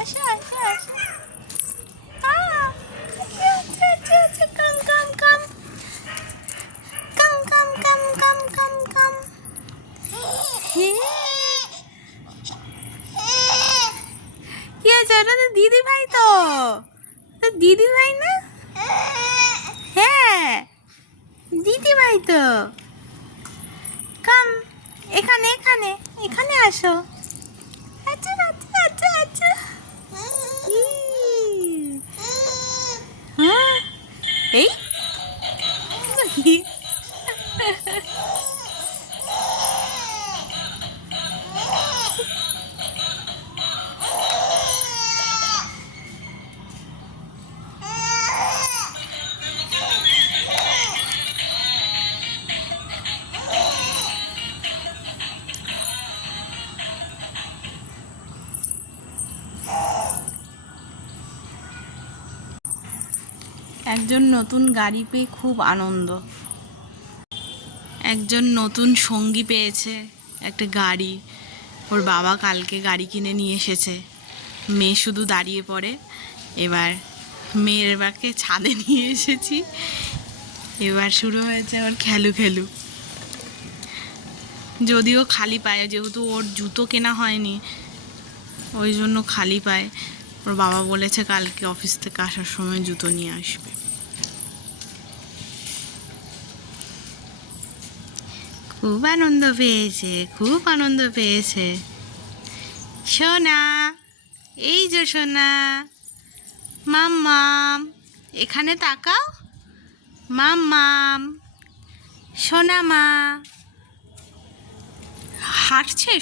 আসো আসো আসো। আচ্ছা আচ্ছা আচ্ছা, কাম কাম কাম কাম কাম কাম কাম কাম কাম। কি আছে? ওটা তো দিদি ভাই, তো দিদি ভাই না? হ্যাঁ দিদি ভাই তো। কাম, এখানে এখানে এখানে আসো। আচ্ছা আচ্ছা আচ্ছা আচ্ছা। হ্যাঁ এই একজন নতুন গাড়ি পেয়ে খুব আনন্দ। একজন নতুন সঙ্গী পেয়েছে, একটা গাড়ি। ওর বাবা কালকে গাড়ি কিনে নিয়ে এসেছে। মেয়ে শুধু দাঁড়িয়ে পড়ে। এবার মেয়ের বাকে ছাদে নিয়ে এসেছি। এবার শুরু হয়েছে আবার খেলু খেলু। যদিও খালি পায়, যেহেতু ওর জুতো কেনা হয়নি, ওই জন্য খালি পায়। ওর বাবা বলেছে কালকে অফিস থেকে আসার সময় জুতো নিয়ে আসবে। খুব আনন্দ পেয়েছে, খুব আনন্দ পেয়েছে। সোনা, এই যে সোনা, মাম্মাম, এখানে তাকাও। মাম্মাম, সোনা মা হাঁটছে।